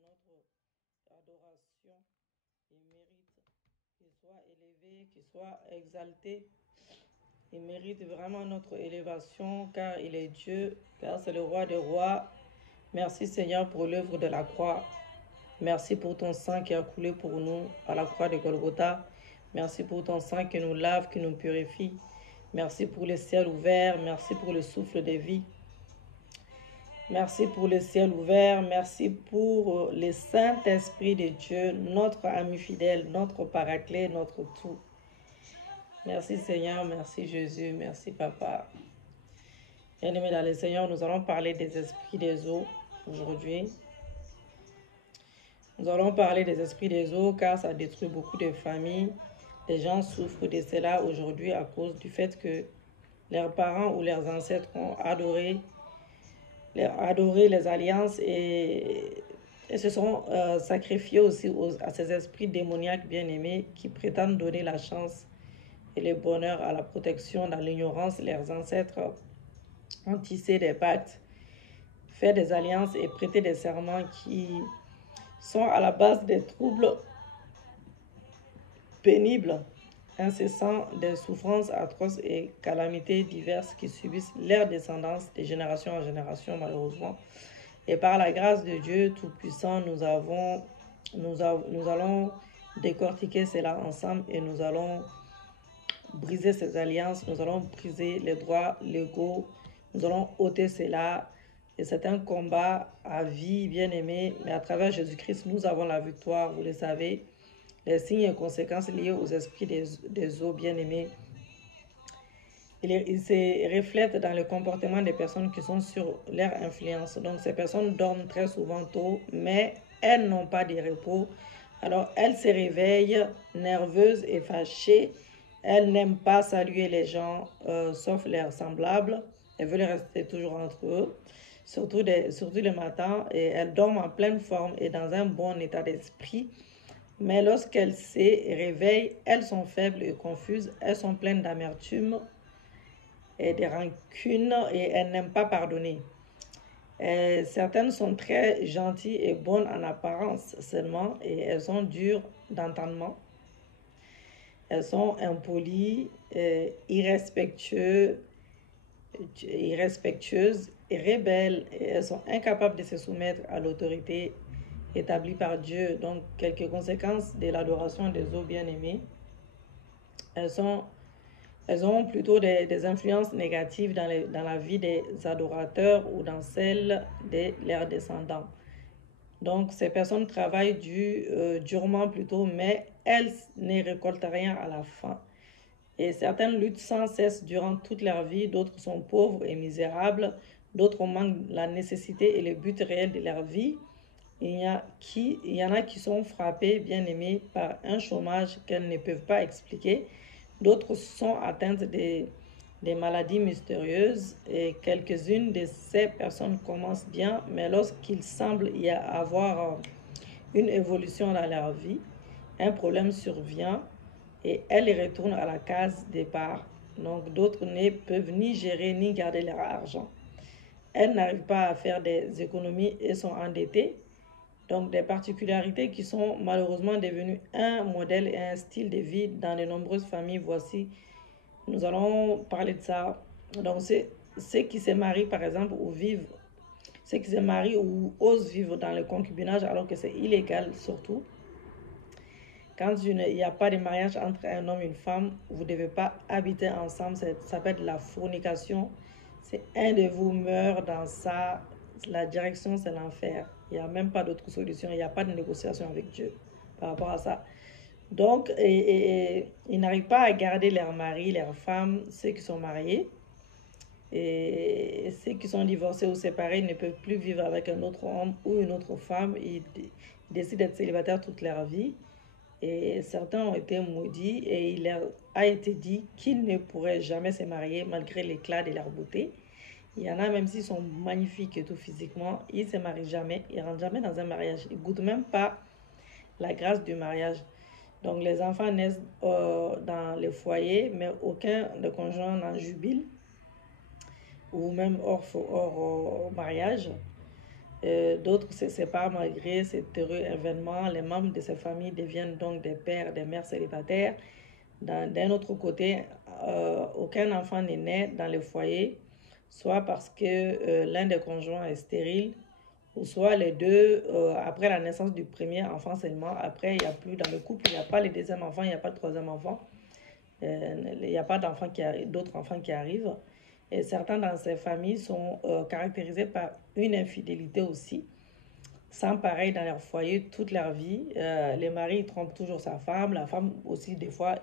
notre adoration. Il mérite qu'il soit élevé, qu'il soit exalté. Il mérite vraiment notre élévation car il est Dieu, car c'est le roi des rois. Merci Seigneur pour l'œuvre de la croix. Merci pour ton sang qui a coulé pour nous à la croix de Golgotha. Merci pour ton sang qui nous lave, qui nous purifie. Merci pour le ciel ouvert. Merci pour le souffle de vie. Merci pour le ciel ouvert. Merci pour le Saint-Esprit de Dieu, notre ami fidèle, notre paraclet, notre tout. Merci Seigneur, merci Jésus, merci Papa. Bien-aimés dans le Seigneur, nous allons parler des esprits des eaux aujourd'hui. Nous allons parler des esprits des eaux car ça détruit beaucoup de familles. Les gens souffrent de cela aujourd'hui à cause du fait que leurs parents ou leurs ancêtres ont adoré les alliances et se sont sacrifiés aussi à ces esprits démoniaques bien-aimés qui prétendent donner la chance et le bonheur à la protection. Dans l'ignorance, leurs ancêtres ont tissé des pactes, fait des alliances et prêté des serments qui sont à la base des troubles pénibles, incessants, des souffrances atroces et calamités diverses qui subissent leur descendance de génération en génération malheureusement. Et par la grâce de Dieu Tout-Puissant, nous allons décortiquer cela ensemble et nous allons briser ces alliances, nous allons briser les droits légaux, nous allons ôter cela. Et c'est un combat à vie, bien aimé, mais à travers Jésus-Christ, nous avons la victoire, vous le savez. Les signes et conséquences liés aux esprits des eaux, bien aimés, il se reflète dans le comportement des personnes qui sont sur leur influence. Donc, ces personnes dorment très souvent tôt, mais elles n'ont pas de repos. Alors, elles se réveillent nerveuses et fâchées. Elles n'aiment pas saluer les gens, sauf leurs semblables. Elles veulent rester toujours entre eux, surtout le matin. Et elles dorment en pleine forme et dans un bon état d'esprit. Mais lorsqu'elles se réveillent, elles sont faibles et confuses. Elles sont pleines d'amertume et de rancune et elles n'aiment pas pardonner. Certaines sont très gentilles et bonnes en apparence seulement et elles sont dures d'entendement. Elles sont impolies, irrespectueuses et rebelles. Et elles sont incapables de se soumettre à l'autorité établie par Dieu. Donc, quelques conséquences de l'adoration des eaux bien-aimées. Elles ont plutôt des influences négatives dans la vie des adorateurs ou dans celle de leurs descendants. Donc, ces personnes travaillent durement plutôt, mais elles ne récoltent rien à la fin. Et certaines luttent sans cesse durant toute leur vie, d'autres sont pauvres et misérables, d'autres manquent la nécessité et le but réel de leur vie. Il y en a qui sont frappés, bien aimés, par un chômage qu'elles ne peuvent pas expliquer. D'autres sont atteintes des maladies mystérieuses et quelques-unes de ces personnes commencent bien, mais lorsqu'il semble y avoir une évolution dans leur vie, un problème survient et elles retournent à la case départ. Donc d'autres ne peuvent ni gérer ni garder leur argent. Elles n'arrivent pas à faire des économies et sont endettées. Donc des particularités qui sont malheureusement devenues un modèle et un style de vie dans de nombreuses familles. Voici, nous allons parler de ça. Donc ceux qui se marient par exemple ceux qui se marient ou osent vivre dans le concubinage alors que c'est illégal surtout. Quand il n'y a pas de mariage entre un homme et une femme, vous ne devez pas habiter ensemble, ça s'appelle la fornication. C'est un de vous meurt dans ça, la direction c'est l'enfer. Il n'y a même pas d'autre solution, il n'y a pas de négociation avec Dieu par rapport à ça. Donc, ils n'arrivent pas à garder leur mari, leurs femmes, ceux qui sont mariés. Et ceux qui sont divorcés ou séparés ne peuvent plus vivre avec un autre homme ou une autre femme. Ils décident d'être célibataires toute leur vie. Et certains ont été maudits et il leur a été dit qu'ils ne pourraient jamais se marier malgré l'éclat de leur beauté. Il y en a même s'ils sont magnifiques et tout physiquement, ils ne se marient jamais, ils ne rentrent jamais dans un mariage. Ils ne goûtent même pas la grâce du mariage. Donc les enfants naissent dans les foyers, mais aucun des conjoints n'en jubile ou même hors mariage. D'autres se séparent malgré cet heureux événement. Les membres de ces familles deviennent donc des pères, des mères célibataires. D'un autre côté, aucun enfant n'est né dans le foyer, soit parce que l'un des conjoints est stérile, ou soit les deux, après la naissance du premier enfant seulement. Après, il n'y a plus dans le couple, il n'y a pas le deuxième enfant, il n'y a pas le troisième enfant. Il n'y a pas d'autres enfants qui arrivent. Et certains dans ces familles sont caractérisés par une infidélité aussi, sans pareil dans leur foyer toute leur vie. Les maris trompent toujours sa femme, la femme aussi des fois,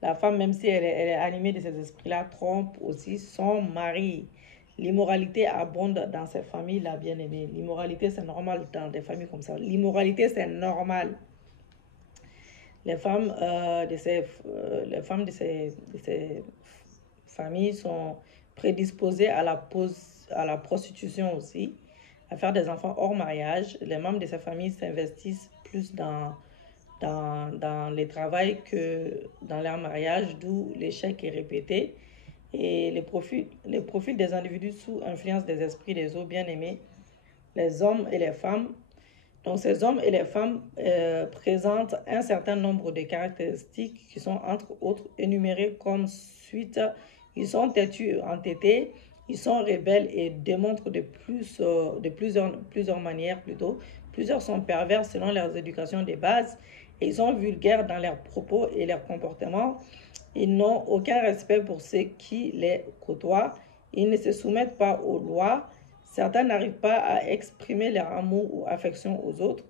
la femme même si elle est animée de ces esprits-là, trompe aussi son mari. L'immoralité abonde dans ces familles-là, bien aimées. L'immoralité, c'est normal dans des familles comme ça. L'immoralité, c'est normal. Les femmes, les femmes de ces familles sont prédisposées à à la prostitution aussi, à faire des enfants hors mariage. Les membres de ces familles s'investissent plus dans le travail que dans leur mariage, d'où l'échec est répété. Et les profils des individus sous influence des esprits des eaux bien-aimés, les hommes et les femmes. Donc, ces hommes et les femmes présentent un certain nombre de caractéristiques qui sont, entre autres, énumérées comme suite. Ils sont têtus, entêtés, ils sont rebelles et démontrent plusieurs manières plutôt. Plusieurs sont pervers selon leurs éducations de base et ils sont vulgaires dans leurs propos et leurs comportements. Ils n'ont aucun respect pour ceux qui les côtoient. Ils ne se soumettent pas aux lois. Certains n'arrivent pas à exprimer leur amour ou affection aux autres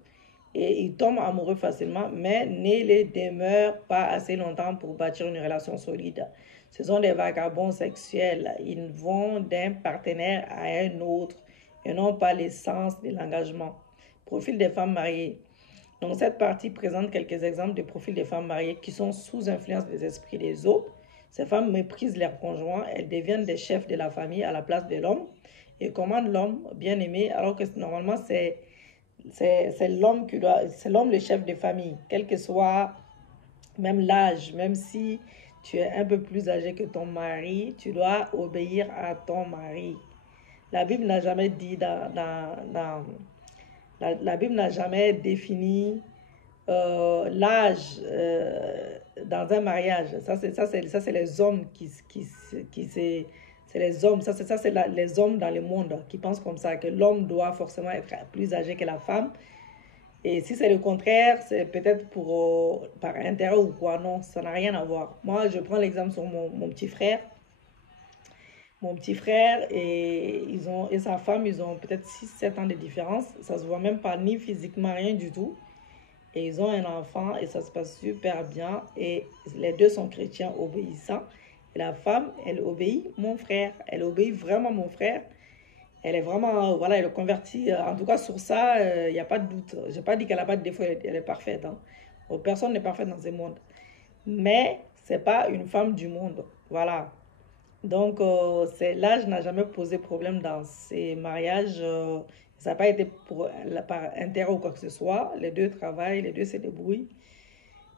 et ils tombent amoureux facilement, mais ne les demeurent pas assez longtemps pour bâtir une relation solide. Ce sont des vagabonds sexuels. Ils vont d'un partenaire à un autre et n'ont pas l'essence de l'engagement. Profil des femmes mariées. Donc, cette partie présente quelques exemples de profils des femmes mariées qui sont sous influence des esprits des eaux. Ces femmes méprisent leurs conjoints, elles deviennent des chefs de la famille à la place de l'homme et commandent l'homme bien aimé, alors que normalement c'est l'homme c'est l'homme le chef de famille, quel que soit même l'âge, même si tu es un peu plus âgé que ton mari, tu dois obéir à ton mari. La Bible n'a jamais dit la Bible n'a jamais défini l'âge dans un mariage. Ça, c'est les hommes c'est les hommes, c'est les hommes dans le monde qui pensent comme ça, que l'homme doit forcément être plus âgé que la femme. Et si c'est le contraire, c'est peut-être par intérêt ou quoi. Non, ça n'a rien à voir. Moi, je prends l'exemple sur mon petit frère. Mon petit frère et sa femme, ils ont peut-être 6-7 ans de différence. Ça se voit même pas ni physiquement, rien du tout. Et ils ont un enfant et ça se passe super bien. Et les deux sont chrétiens obéissants. Et la femme, elle obéit mon frère. Elle obéit vraiment mon frère. Elle est vraiment, voilà, elle est convertie. En tout cas, sur ça, il n'y a pas de doute. Je n'ai pas dit qu'elle n'a pas de défaut, elle est parfaite. Hein. Personne n'est parfaite dans ce monde. Mais ce n'est pas une femme du monde. Voilà. Donc, l'âge n'a jamais posé problème dans ces mariages. Ça n'a pas été par intérêt ou quoi que ce soit. Les deux travaillent, les deux se débrouillent.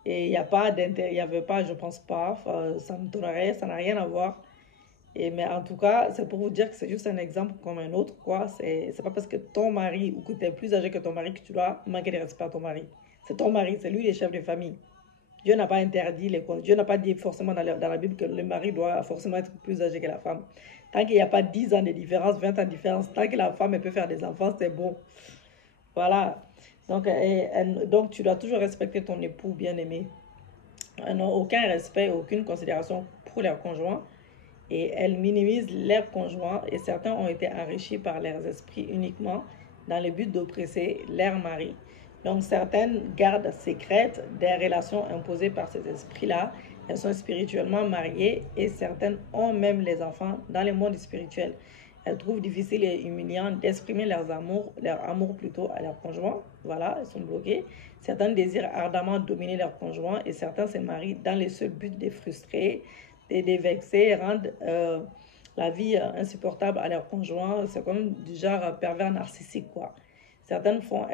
Et il n'y a pas d'intérêt, il n'y avait pas, je pense pas. Enfin, ça me donnerait, ça n'a rien à voir. Mais en tout cas, c'est pour vous dire que c'est juste un exemple comme un autre, quoi. C'est pas parce que ton mari ou que tu es plus âgé que ton mari que tu dois manquer de respect à ton mari. C'est ton mari, c'est lui le chef de famille. Dieu n'a pas interdit Dieu n'a pas dit forcément dans la Bible que le mari doit forcément être plus âgé que la femme. Tant qu'il n'y a pas 10 ans de différence, 20 ans de différence, tant que la femme elle peut faire des enfants, c'est bon. Voilà. Donc, tu dois toujours respecter ton époux bien-aimé. Elles n'ont aucun respect, aucune considération pour leurs conjoints et elles minimisent leurs conjoints et certains ont été enrichis par leurs esprits uniquement dans le but d'oppresser leur mari. Donc, certaines gardent secrètes des relations imposées par ces esprits-là. Elles sont spirituellement mariées et certaines ont même les enfants dans le monde spirituel. Elles trouvent difficile et humiliant d'exprimer leur amour plutôt à leur conjoint. Voilà, elles sont bloquées. Certaines désirent ardemment dominer leur conjoint et certains se marient dans le seul but de frustrer, de vexer, rendre la vie insupportable à leur conjoint. C'est comme du genre pervers narcissique, quoi. Certaines font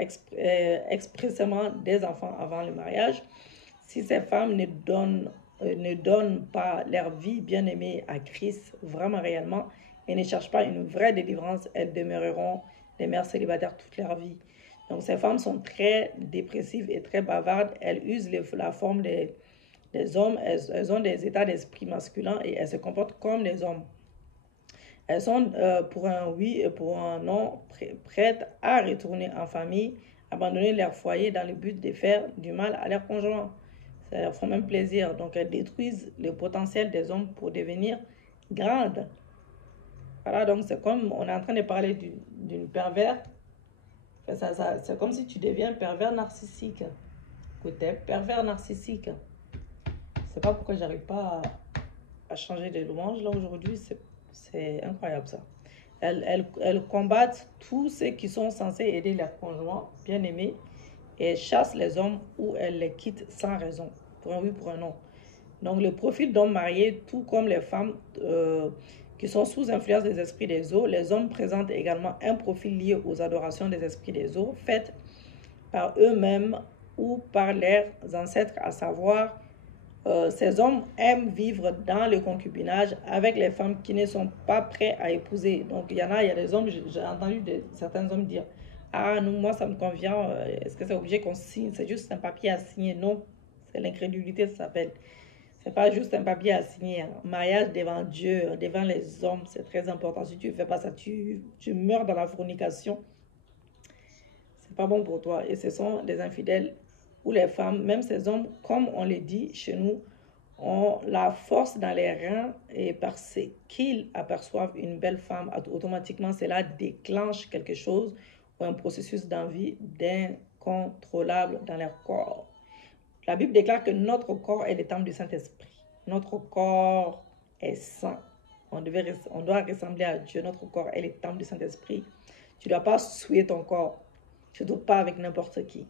expressément des enfants avant le mariage. Si ces femmes ne donnent pas leur vie bien-aimée à Christ, vraiment réellement, et ne cherchent pas une vraie délivrance, elles demeureront des mères célibataires toute leur vie. Donc, ces femmes sont très dépressives et très bavardes. Elles usent la forme des hommes. Elles ont des états d'esprit masculins et elles se comportent comme des hommes. Elles sont pour un oui et pour un non prêtes à retourner en famille, abandonner leur foyer dans le but de faire du mal à leur conjoint. Ça leur fait même plaisir. Donc elles détruisent le potentiel des hommes pour devenir grandes. Voilà, donc c'est comme on est en train de parler d'une pervers. C'est comme si tu deviens pervers narcissique. Écoutez, pervers narcissique. Je sais pas pourquoi j'arrive pas à changer de louange là aujourd'hui. C'est incroyable ça. Elles combattent tous ceux qui sont censés aider leurs conjoints bien-aimés et chassent les hommes ou elles les quittent sans raison, pour un oui, pour un non. Donc le profil d'hommes mariés, tout comme les femmes qui sont sous influence des esprits des eaux, les hommes présentent également un profil lié aux adorations des esprits des eaux, faites par eux-mêmes ou par leurs ancêtres, à savoir ces hommes aiment vivre dans le concubinage avec les femmes qui ne sont pas prêts à épouser. Donc, il y a des hommes, j'ai entendu certains hommes dire, ah, non, moi, ça me convient, est-ce que c'est obligé qu'on signe? C'est juste un papier à signer. Non, c'est l'incrédulité, ça s'appelle. C'est pas juste un papier à signer. Mariage devant Dieu, devant les hommes, c'est très important. Si tu ne fais pas ça, tu meurs dans la fornication. C'est pas bon pour toi. Et ce sont des infidèles ou les femmes, même ces hommes, comme on le dit chez nous, ont la force dans les reins et parce qu'ils aperçoivent une belle femme, automatiquement cela déclenche quelque chose ou un processus d'envie d'incontrôlable dans leur corps. La Bible déclare que notre corps est le temple du Saint-Esprit. Notre corps est saint. On doit ressembler à Dieu. Notre corps est le temple du Saint-Esprit. Tu ne dois pas souiller ton corps. Surtout pas avec n'importe qui.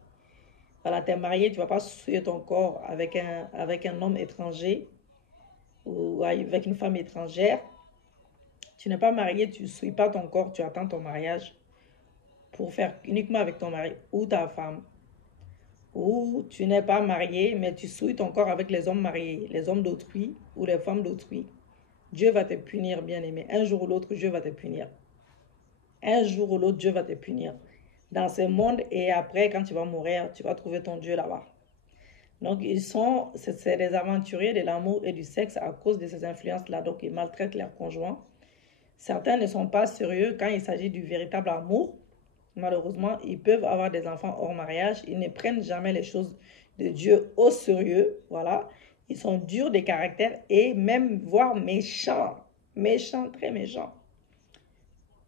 Voilà, tu es marié, tu ne vas pas souiller ton corps avec un homme étranger ou avec une femme étrangère. Tu n'es pas marié, tu ne souilles pas ton corps, tu attends ton mariage pour faire uniquement avec ton mari ou ta femme. Ou tu n'es pas marié, mais tu souilles ton corps avec les hommes mariés, les hommes d'autrui ou les femmes d'autrui. Dieu va te punir, bien-aimé. Un jour ou l'autre, Dieu va te punir. Un jour ou l'autre, Dieu va te punir. Dans ce monde et après, quand tu vas mourir, tu vas trouver ton Dieu là-bas. Donc, c'est des aventuriers de l'amour et du sexe à cause de ces influences-là. Donc, ils maltraitent leurs conjoints. Certains ne sont pas sérieux quand il s'agit du véritable amour. Malheureusement, ils peuvent avoir des enfants hors mariage. Ils ne prennent jamais les choses de Dieu au sérieux. Voilà. Ils sont durs de caractère et même, voire méchants. Méchants, très méchants.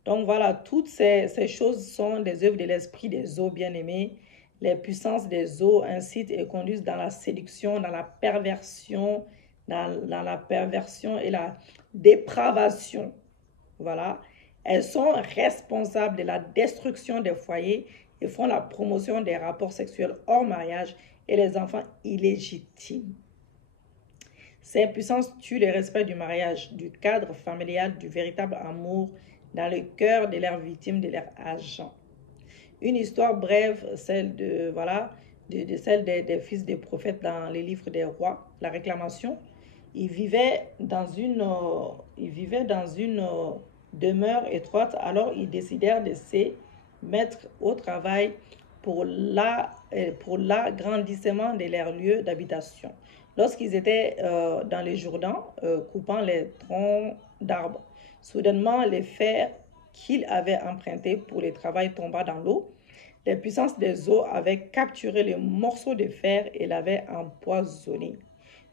Donc voilà, toutes ces choses sont des œuvres de l'esprit des eaux bien-aimés. Les puissances des eaux incitent et conduisent dans la séduction, dans la perversion, dans la perversion et la dépravation. Voilà. Elles sont responsables de la destruction des foyers et font la promotion des rapports sexuels hors mariage et les enfants illégitimes. Ces puissances tuent le respect du mariage, du cadre familial, du véritable amour dans le cœur de leurs victimes, de leurs agents. Une histoire brève, celle celle des fils des prophètes dans les livres des rois, la réclamation. Ils vivaient dans une demeure étroite, alors ils décidèrent de se mettre au travail pour l'agrandissement de leur lieu d'habitation. Lorsqu'ils étaient dans les Jourdain, coupant les troncs d'arbres, soudainement, les fers qu'ils avaient empruntés pour le travail tomba dans l'eau. Les puissances des eaux avaient capturé les morceaux de fer et l'avaient empoisonné.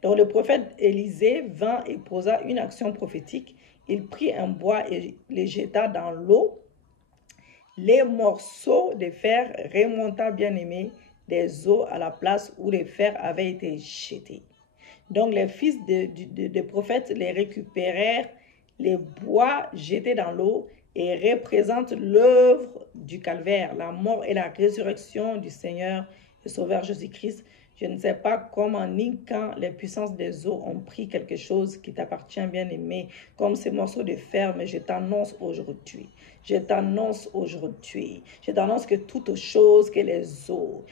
Donc le prophète Élisée vint et posa une action prophétique. Il prit un bois et le jeta dans l'eau. Les morceaux de fer remonta bien-aimés des eaux à la place où les fers avaient été jetés. Donc les fils des prophètes les récupérèrent, les bois jetés dans l'eau, et représentent l'œuvre du calvaire, la mort et la résurrection du Seigneur et Sauveur Jésus-Christ. Je ne sais pas comment ni quand les puissances des eaux ont pris quelque chose qui t'appartient, bien-aimé, comme ces morceaux de fer, mais je t'annonce aujourd'hui. Je t'annonce aujourd'hui. Je t'annonce que toutes choses que les eaux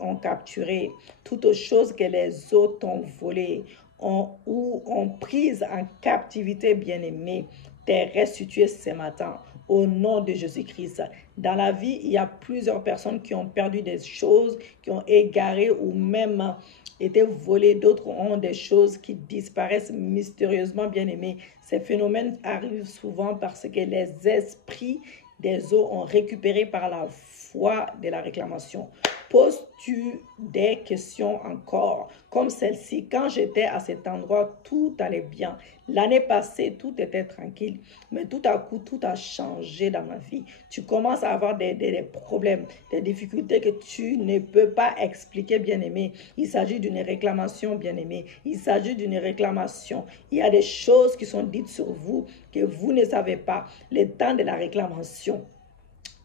ont capturées, toutes choses que les eaux t'ont volées, ou ont prise en captivité, bien-aimé, t'est restitué ce matin au nom de Jésus-Christ. Dans la vie, il y a plusieurs personnes qui ont perdu des choses, qui ont égaré ou même été volées. D'autres ont des choses qui disparaissent mystérieusement, bien-aimés. Ces phénomènes arrivent souvent parce que les esprits des eaux ont récupéré par la foi de la réclamation. Poses-tu des questions encore comme celle-ci? Quand j'étais à cet endroit, tout allait bien. L'année passée, tout était tranquille. Mais tout à coup, tout a changé dans ma vie. Tu commences à avoir des problèmes, des difficultés que tu ne peux pas expliquer, bien-aimé. Il s'agit d'une réclamation, bien-aimé. Il s'agit d'une réclamation. Il y a des choses qui sont dites sur vous que vous ne savez pas. Le temps de la réclamation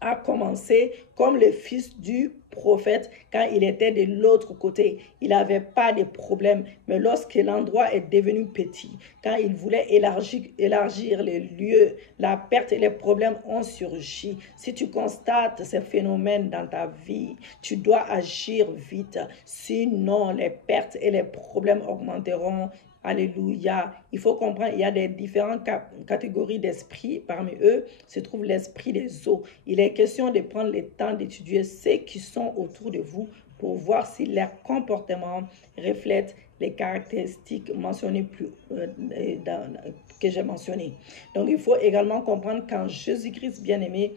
a commencé comme le fils du prophète quand il était de l'autre côté. Il n'avait pas de problème, mais lorsque l'endroit est devenu petit, quand il voulait élargir les lieux, la perte et les problèmes ont surgi. Si tu constates ces phénomènes dans ta vie, tu dois agir vite. Sinon, les pertes et les problèmes augmenteront. Alléluia. Il faut comprendre, il y a des différentes catégories d'esprits. Parmi eux se trouve l'esprit des eaux. Il est question de prendre le temps d'étudier ceux qui sont autour de vous pour voir si leur comportement reflète les caractéristiques mentionnées que j'ai mentionnées. Donc, il faut également comprendre qu'en Jésus-Christ bien-aimé,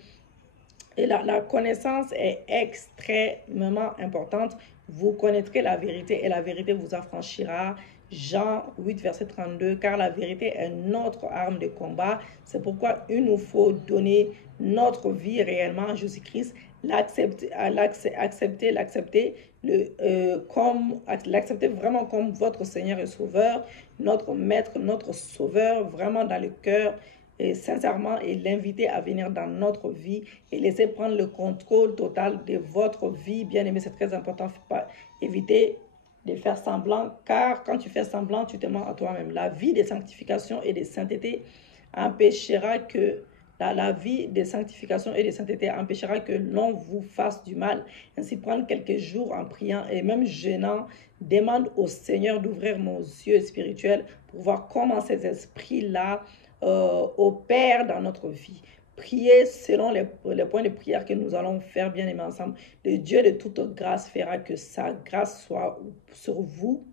et la connaissance est extrêmement importante. Vous connaîtrez la vérité et la vérité vous affranchira. Jean 8, verset 32, car la vérité est notre arme de combat. C'est pourquoi il nous faut donner notre vie réellement à Jésus-Christ, l'accepter vraiment comme votre Seigneur et Sauveur, notre Maître, notre Sauveur, vraiment dans le cœur, et sincèrement, et l'inviter à venir dans notre vie et laisser prendre le contrôle total de votre vie. Bien aimé, c'est très important. Faut pas éviter de faire semblant, car quand tu fais semblant, tu te mens à toi-même. La vie de sanctification et de sainteté empêchera que la vie de sanctification et de sainteté empêchera que l'on vous fasse du mal. Ainsi, prendre quelques jours en priant et même jeûnant, demande au Seigneur d'ouvrir nos yeux spirituels pour voir comment ces esprits-là opèrent dans notre vie. Priez selon les points de prière que nous allons faire bien aimés ensemble. Le Dieu de toute grâce fera que sa grâce soit sur vous.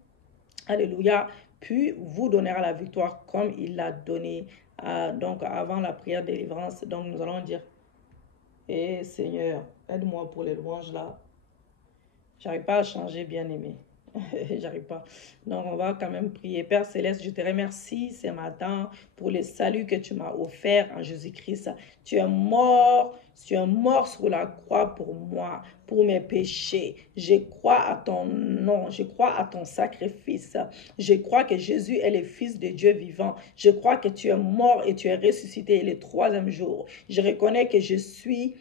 Alléluia. Puis vous donnera la victoire comme il l'a donné donc avant la prière de délivrance. Donc nous allons dire, Seigneur, aide-moi pour les louanges là. J'arrive pas à changer bien aimé. J'arrive pas. Donc, on va quand même prier. Père Céleste, je te remercie ce matin pour le salut que tu m'as offert en Jésus-Christ. Tu es mort sur la croix pour moi, pour mes péchés. Je crois à ton nom, je crois à ton sacrifice. Je crois que Jésus est le Fils de Dieu vivant. Je crois que tu es mort et tu es ressuscité le troisième jour. Je reconnais que je suis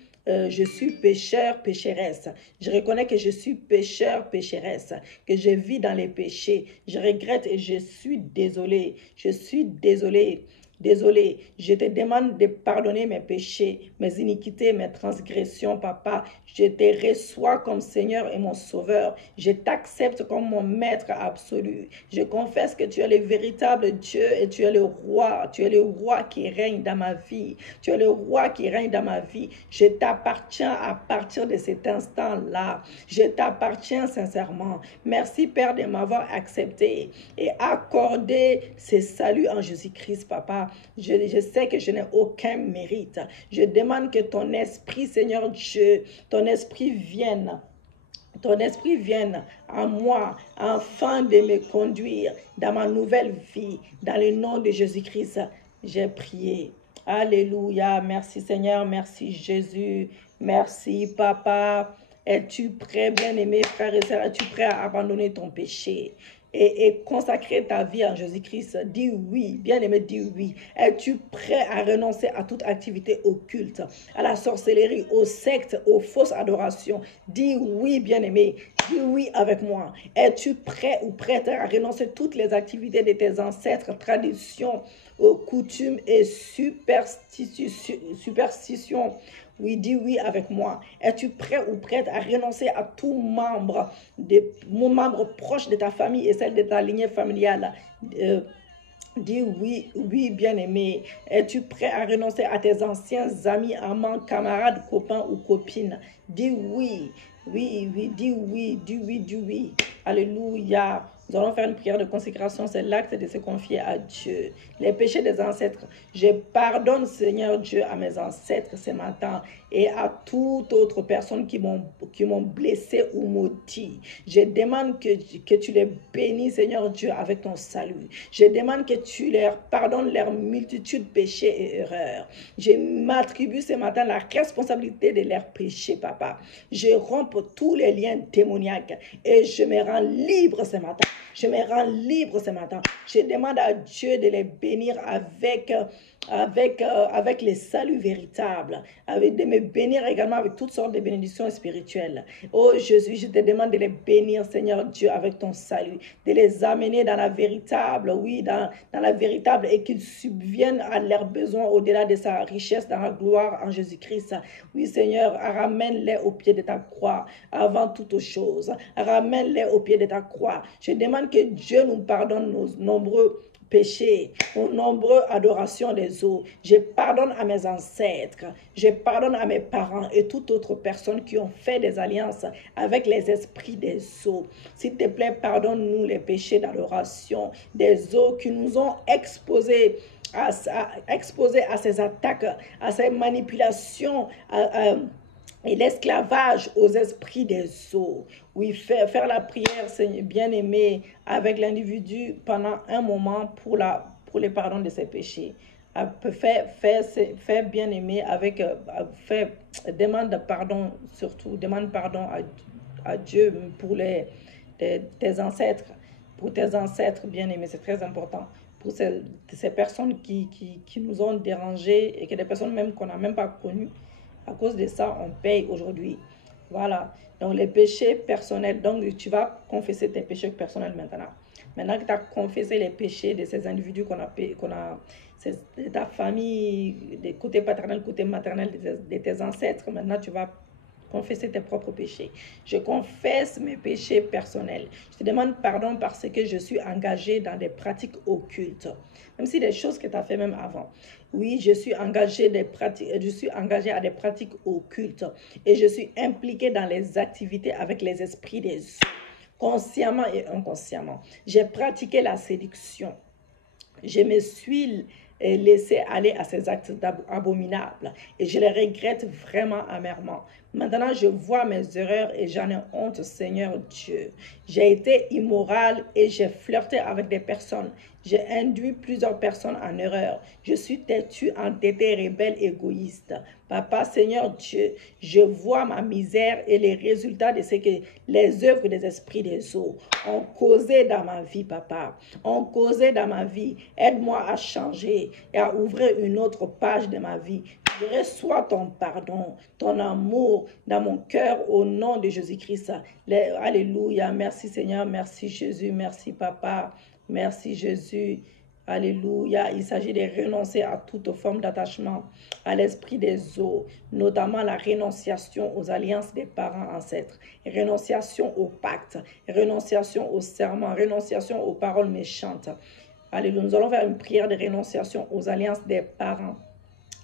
pécheur, pécheresse. Je reconnais que je suis pécheur, pécheresse, que je vis dans les péchés. Je regrette et je suis désolé. Je suis désolé. Désolé, je te demande de pardonner mes péchés, mes iniquités, mes transgressions, papa. Je te reçois comme Seigneur et mon Sauveur. Je t'accepte comme mon Maître absolu. Je confesse que tu es le véritable Dieu et tu es le roi. Tu es le roi qui règne dans ma vie. Tu es le roi qui règne dans ma vie. Je t'appartiens à partir de cet instant-là. Je t'appartiens sincèrement. Merci, Père, de m'avoir accepté et accordé ce salut en Jésus-Christ, papa. Je sais que je n'ai aucun mérite. Je demande que ton esprit, Seigneur Dieu, ton esprit vienne à moi afin de me conduire dans ma nouvelle vie. Dans le nom de Jésus-Christ, j'ai prié. Alléluia. Merci Seigneur, merci Jésus, merci Papa. Es-tu prêt, bien-aimé frère et sœur? Es-tu prêt à abandonner ton péché et consacrer ta vie en Jésus-Christ? Dis oui, bien-aimé, dis oui. Es-tu prêt à renoncer à toute activité occulte, à la sorcellerie, aux sectes, aux fausses adorations? Dis oui, bien-aimé. Dis oui avec moi. Es-tu prêt ou prête à renoncer à toutes les activités de tes ancêtres, traditions, coutumes et superstitions? Oui, dis oui avec moi. Es-tu prêt ou prête à renoncer à tout membre proche de ta famille et celle de ta lignée familiale? Dis oui, oui, bien-aimé. Es-tu prêt à renoncer à tes anciens amis, amants, camarades, copains ou copines? Dis oui, oui, oui, dis oui, dis oui, dis oui. Alléluia. Nous allons faire une prière de consécration. C'est l'acte de se confier à Dieu. Les péchés des ancêtres. Je pardonne, Seigneur Dieu, à mes ancêtres ce matin et à toute autre personne qui m'ont blessé ou maudit. Je demande que tu les bénis, Seigneur Dieu, avec ton salut. Je demande que tu leur pardonnes leurs multitudes de péchés et erreurs. Je m'attribue ce matin la responsabilité de leurs péchés, Papa. Je romps tous les liens démoniaques et je me rends libre ce matin. Je me rends libre ce matin. Je demande à Dieu de les bénir avec les saluts véritables, de me bénir également avec toutes sortes de bénédictions spirituelles. Oh Jésus, je te demande de les bénir, Seigneur Dieu, avec ton salut, de les amener dans la véritable, oui, dans la véritable, et qu'ils subviennent à leurs besoins au-delà de sa richesse dans la gloire en Jésus-Christ. Oui, Seigneur, ramène-les au pied de ta croix avant toute chose. Ramène-les au pied de ta croix. Je demande que Dieu nous pardonne nos nombreux péchés, aux nombreuses adorations des eaux. Je pardonne à mes ancêtres, je pardonne à mes parents et toute autre personne qui ont fait des alliances avec les esprits des eaux. S'il te plaît, pardonne-nous les péchés d'adoration des eaux qui nous ont exposés à ces attaques, à ces manipulations, et l'esclavage aux esprits des eaux. Oui, faire la prière, Seigneur bien-aimé, avec l'individu pendant un moment pour les pardons de ses péchés. Fais bien-aimé avec, demande pardon, surtout, demande pardon à Dieu pour tes ancêtres, pour tes ancêtres bien-aimés, c'est très important. Pour ces personnes qui nous ont dérangés et que des personnes même qu'on n'a même pas connues. À cause de ça, on paye aujourd'hui. Voilà. Donc, les péchés personnels. Donc, tu vas confesser tes péchés personnels maintenant. Maintenant que tu as confessé les péchés de ces individus de ta famille, des côtés paternels, côté maternel, de tes ancêtres, maintenant tu vas confesser tes propres péchés. Je confesse mes péchés personnels. Je te demande pardon parce que je suis engagée dans des pratiques occultes. Même si des choses que tu as fait même avant. Oui, je suis engagée à des pratiques occultes et je suis impliquée dans les activités avec les esprits des eaux, consciemment et inconsciemment. J'ai pratiqué la séduction. Je me suis laissé aller à ces actes abominables et je les regrette vraiment amèrement. Maintenant, je vois mes erreurs et j'en ai honte, Seigneur Dieu. J'ai été immoral et j'ai flirté avec des personnes. J'ai induit plusieurs personnes en erreur. Je suis têtu, entêté, rebelle, égoïste. Papa, Seigneur Dieu, je vois ma misère et les résultats de ce que les œuvres des esprits des eaux ont causé dans ma vie, Papa. Ont causé dans ma vie. Aide-moi à changer et à ouvrir une autre page de ma vie. Je reçois ton pardon, ton amour dans mon cœur au nom de Jésus-Christ. Alléluia. Merci Seigneur, merci Jésus, merci Papa, merci Jésus. Alléluia. Il s'agit de renoncer à toute forme d'attachement à l'esprit des eaux, notamment la renonciation aux alliances des parents ancêtres, renonciation au pacte, renonciation au serment, renonciation aux paroles méchantes. Alléluia. Nous allons faire une prière de renonciation aux alliances des parents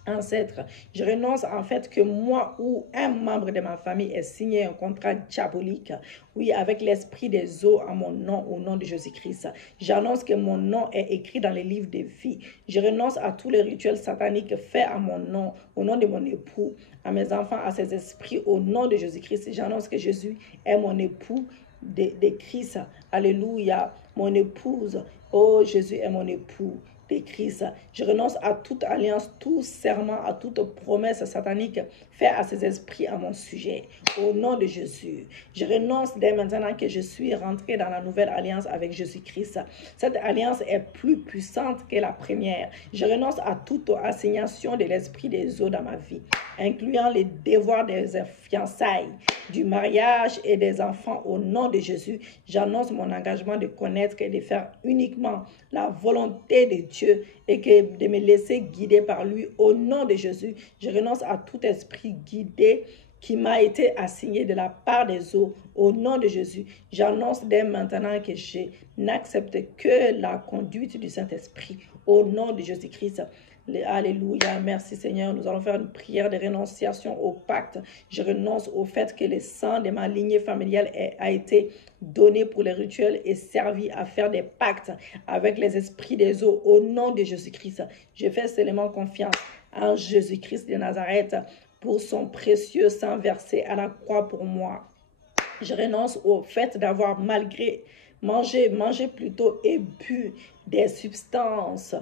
ancêtres. Je renonce en fait que moi ou un membre de ma famille ait signé un contrat diabolique, oui, avec l'esprit des eaux à mon nom, au nom de Jésus-Christ. J'annonce que mon nom est écrit dans les livres de vie. Je renonce à tous les rituels sataniques faits à mon nom, au nom de mon époux, à mes enfants, à ces esprits, au nom de Jésus-Christ. J'annonce que Jésus est mon époux de Christ. Alléluia. Mon épouse, oh Jésus est mon époux de Christ. Je renonce à toute alliance, tout serment, à toute promesse satanique faite à ces esprits à mon sujet. Au nom de Jésus, je renonce dès maintenant que je suis rentré dans la nouvelle alliance avec Jésus-Christ. Cette alliance est plus puissante que la première. Je renonce à toute assignation de l'esprit des eaux dans ma vie, incluant les devoirs des fiançailles, du mariage et des enfants. Au nom de Jésus, j'annonce mon engagement de connaître et de faire uniquement la volonté de Dieu et que de me laisser guider par lui. Au nom de Jésus, je renonce à tout esprit guidé qui m'a été assigné de la part des eaux. Au nom de Jésus, j'annonce dès maintenant que je n'accepte que la conduite du Saint-Esprit. Au nom de Jésus-Christ. Alléluia, merci Seigneur. Nous allons faire une prière de rénonciation au pacte. Je renonce au fait que le sang de ma lignée familiale a été donné pour les rituels et servi à faire des pactes avec les esprits des eaux. Au nom de Jésus-Christ, je fais seulement confiance en Jésus-Christ de Nazareth pour son précieux sang versé à la croix pour moi. Je renonce au fait d'avoir mangé plutôt et bu des substances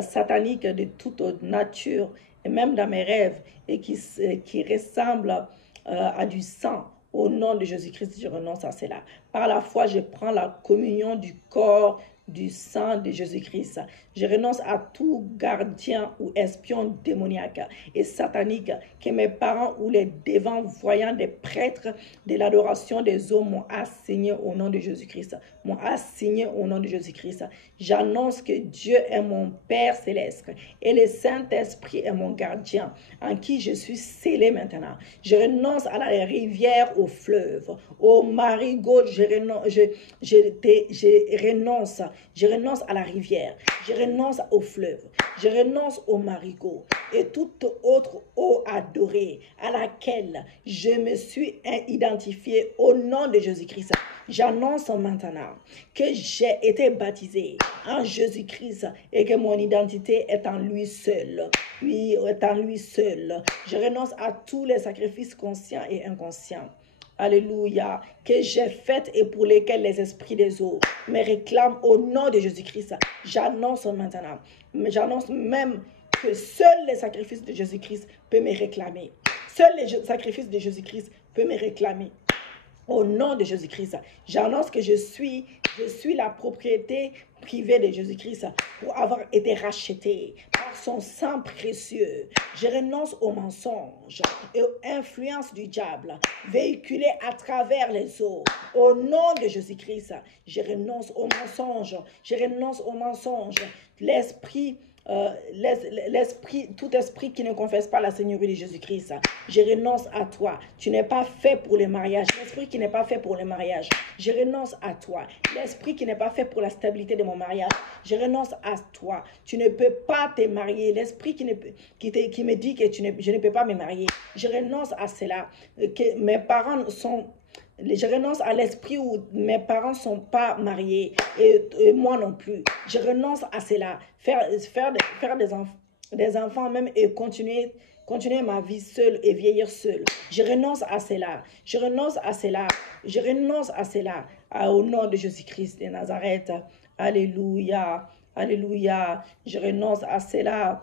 sataniques de toute nature, et même dans mes rêves, et qui ressemblent à du sang. Au nom de Jésus-Christ, je renonce à cela. Par la foi, je prends la communion du corps, du sang de Jésus-Christ. Je renonce à tout gardien ou espion démoniaque et satanique que mes parents ou les devants voyants des prêtres de l'adoration des eaux m'ont assigné au nom de Jésus-Christ. M'ont assigné au nom de Jésus-Christ. J'annonce que Dieu est mon Père céleste et le Saint-Esprit est mon gardien en qui je suis scellé maintenant. Je renonce à la rivière, au fleuve, au marigot. Je renonce à la rivière, je renonce au fleuve, je renonce au marigot et toute autre eau adorée à laquelle je me suis identifié au nom de Jésus-Christ. J'annonce maintenant que j'ai été baptisé en Jésus-Christ et que mon identité est en lui seul. Oui, est en lui seul. Je renonce à tous les sacrifices conscients et inconscients. Alléluia, que j'ai fait et pour lesquels les esprits des eaux me réclament au nom de Jésus-Christ. J'annonce maintenant, j'annonce même que seuls les sacrifices de Jésus-Christ peuvent me réclamer. Seuls les sacrifices de Jésus-Christ peuvent me réclamer. Au nom de Jésus-Christ, j'annonce que je suis la propriété privée de Jésus-Christ pour avoir été racheté par son sang précieux. Je renonce aux mensonges et aux influences du diable véhiculées à travers les eaux. Au nom de Jésus-Christ, je renonce aux mensonges. Je renonce aux mensonges. Tout esprit qui ne confesse pas la Seigneurie de Jésus-Christ, je renonce à toi. Tu n'es pas fait pour le mariage. L'esprit qui n'est pas fait pour le mariage, je renonce à toi. L'esprit qui n'est pas fait pour la stabilité de mon mariage, je renonce à toi. Tu ne peux pas te marier. L'esprit qui me dit que je ne peux pas me marier, je renonce à cela. Que mes parents sont... Je renonce à l'esprit où mes parents ne sont pas mariés et moi non plus. Je renonce à cela. Faire des enfants même et continuer ma vie seule et vieillir seule. Je renonce à cela. Je renonce à cela. Je renonce à cela. Au nom de Jésus-Christ de Nazareth. Alléluia. Alléluia. Je renonce à cela.